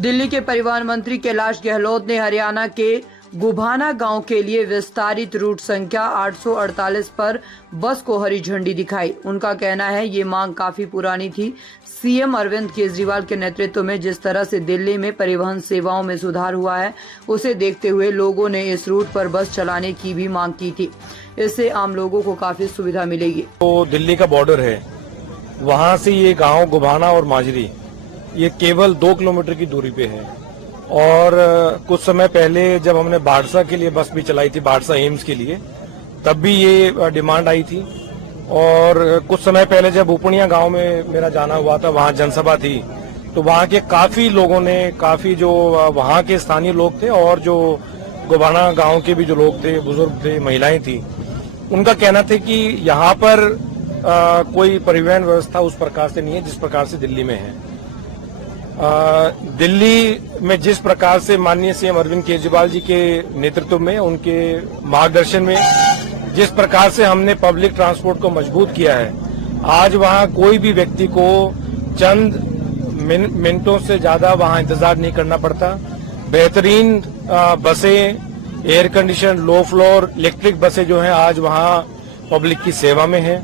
दिल्ली के परिवहन मंत्री कैलाश गहलोत ने हरियाणा के गुभाना गांव के लिए विस्तारित रूट संख्या 848 पर बस को हरी झंडी दिखाई। उनका कहना है ये मांग काफी पुरानी थी। सीएम अरविंद केजरीवाल के नेतृत्व में जिस तरह से दिल्ली में परिवहन सेवाओं में सुधार हुआ है, उसे देखते हुए लोगों ने इस रूट पर बस चलाने की भी मांग की थी। इससे आम लोगों को काफी सुविधा मिलेगी। तो दिल्ली का बॉर्डर है, वहाँ से ये गाँव गुभाना और माजरी ये केवल 2 किलोमीटर की दूरी पे है। और कुछ समय पहले जब हमने बाड़सा के लिए बस भी चलाई थी, बाड़सा एम्स के लिए, तब भी ये डिमांड आई थी। और कुछ समय पहले जब उपनिया गांव में मेरा जाना हुआ था, वहां जनसभा थी, तो वहां के काफी लोगों ने, काफी जो वहां के स्थानीय लोग थे और जो गुभाना गांव के भी जो लोग थे, बुजुर्ग थे, महिलाएं थी, उनका कहना था कि यहाँ पर कोई परिवहन व्यवस्था उस प्रकार से नहीं है जिस प्रकार से दिल्ली में है। दिल्ली में जिस प्रकार से माननीय सीएम अरविंद केजरीवाल जी के नेतृत्व में, उनके मार्गदर्शन में जिस प्रकार से हमने पब्लिक ट्रांसपोर्ट को मजबूत किया है, आज वहां कोई भी व्यक्ति को चंद मिनटों से ज्यादा वहां इंतजार नहीं करना पड़ता। बेहतरीन बसें, air condition, low floor, electric बसें जो हैं आज वहां पब्लिक की सेवा में है।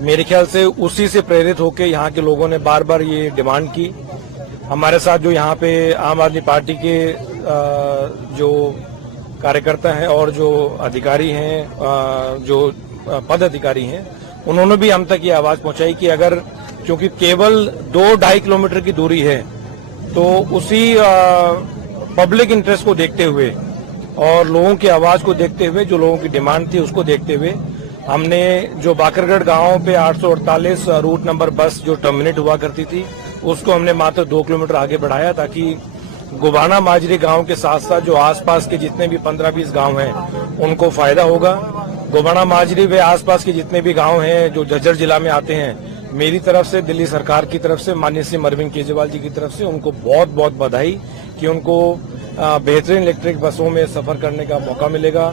मेरे ख्याल से उसी से प्रेरित होकर यहाँ के लोगों ने बार बार ये डिमांड की। हमारे साथ जो यहाँ पे आम आदमी पार्टी के जो कार्यकर्ता हैं और जो अधिकारी हैं, जो पद अधिकारी हैं, उन्होंने भी हम तक ये आवाज पहुंचाई कि अगर, क्योंकि केवल 2-2.5 किलोमीटर की दूरी है, तो उसी पब्लिक इंटरेस्ट को देखते हुए और लोगों की आवाज को देखते हुए, जो लोगों की डिमांड थी उसको देखते हुए, हमने जो बाकरगढ़ गांव पे 848 रूट नंबर बस जो टर्मिनेट हुआ करती थी, उसको हमने मात्र 2 किलोमीटर आगे बढ़ाया, ताकि गुभाना माजरी गांव के साथ साथ जो आसपास के जितने भी 15-20 गांव हैं उनको फायदा होगा। गुभाना माजरी वे आसपास के जितने भी गांव हैं जो झज्जर जिला में आते हैं, मेरी तरफ से, दिल्ली सरकार की तरफ से, माननीय सीएम अरविंद केजरीवाल जी की तरफ से उनको बहुत बहुत बधाई कि उनको बेहतरीन इलेक्ट्रिक बसों में सफर करने का मौका मिलेगा।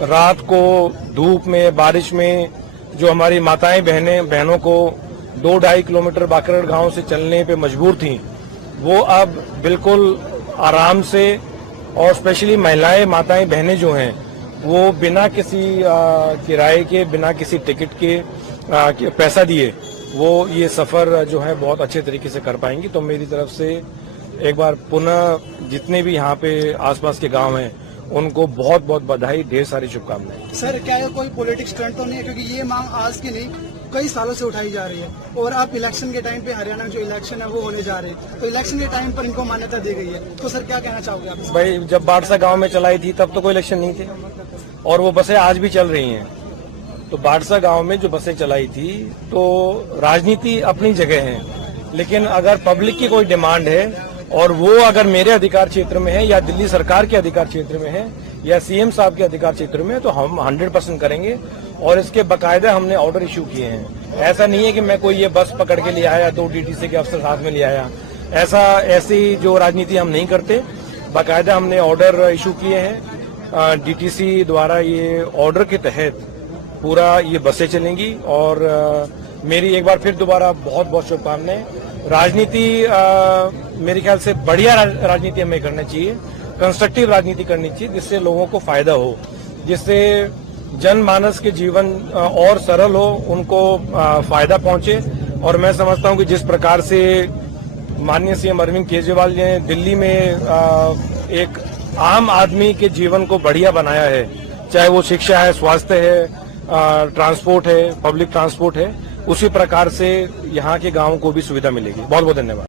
रात को धूप में, बारिश में जो हमारी माताएं बहनों को 2-2.5 किलोमीटर बाकरगढ़ गांव से चलने पे मजबूर थी, वो अब बिल्कुल आराम से, और स्पेशली महिलाएं, माताएं, बहनें जो हैं, वो बिना किसी किराए के, बिना किसी टिकट के पैसा दिए वो ये सफर जो है बहुत अच्छे तरीके से कर पाएंगी। तो मेरी तरफ से एक बार पुनः जितने भी यहाँ पे आसपास के गांव हैं उनको बहुत बहुत बधाई, ढेर सारी शुभकामनाएं। सर, क्या ये कोई पॉलिटिक्स स्टंट तो नहीं है, क्योंकि ये मांग आज की नहीं कई सालों से उठाई जा रही है, और अब इलेक्शन के टाइम पे हरियाणा में जो इलेक्शन है वो होने जा रहे हैं, तो इलेक्शन के टाइम पर इनको मान्यता दी गई है, तो सर क्या कहना चाहोगे आप? भाई, जब बाड़सा गांव में चलाई थी तब तो कोई इलेक्शन नहीं थे, और वो बसें आज भी चल रही हैं। तो बाड़सा गांव में जो बसें चलाई थी, तो राजनीति अपनी जगह है, लेकिन अगर पब्लिक की कोई डिमांड है और वो अगर मेरे अधिकार क्षेत्र में है, या दिल्ली सरकार के अधिकार क्षेत्र में है, या सीएम साहब के अधिकार क्षेत्र में है, तो हम 100% करेंगे। और इसके बकायदा हमने ऑर्डर इशू किए हैं। ऐसा नहीं है कि मैं कोई ये बस पकड़ के ले आया, 2 डीटीसी के अफसर साथ में ले आया, ऐसी जो राजनीति हम नहीं करते। बकायदा हमने ऑर्डर इशू किए हैं, डीटीसी द्वारा ये ऑर्डर के तहत पूरा ये बसें चलेंगी। और मेरी एक बार फिर दोबारा बहुत बहुत शुभकामनाएं। राजनीति मेरे ख्याल से बढ़िया राजनीति हमें करना चाहिए, कंस्ट्रक्टिव राजनीति करनी चाहिए, जिससे लोगों को फायदा हो, जिससे जनमानस के जीवन और सरल हो, उनको फायदा पहुंचे। और मैं समझता हूं कि जिस प्रकार से माननीय सीएम अरविंद केजरीवाल ने दिल्ली में एक आम आदमी के जीवन को बढ़िया बनाया है, चाहे वो शिक्षा है, स्वास्थ्य है, ट्रांसपोर्ट है, पब्लिक ट्रांसपोर्ट है, उसी प्रकार से यहाँ के गांवों को भी सुविधा मिलेगी। बहुत बहुत धन्यवाद।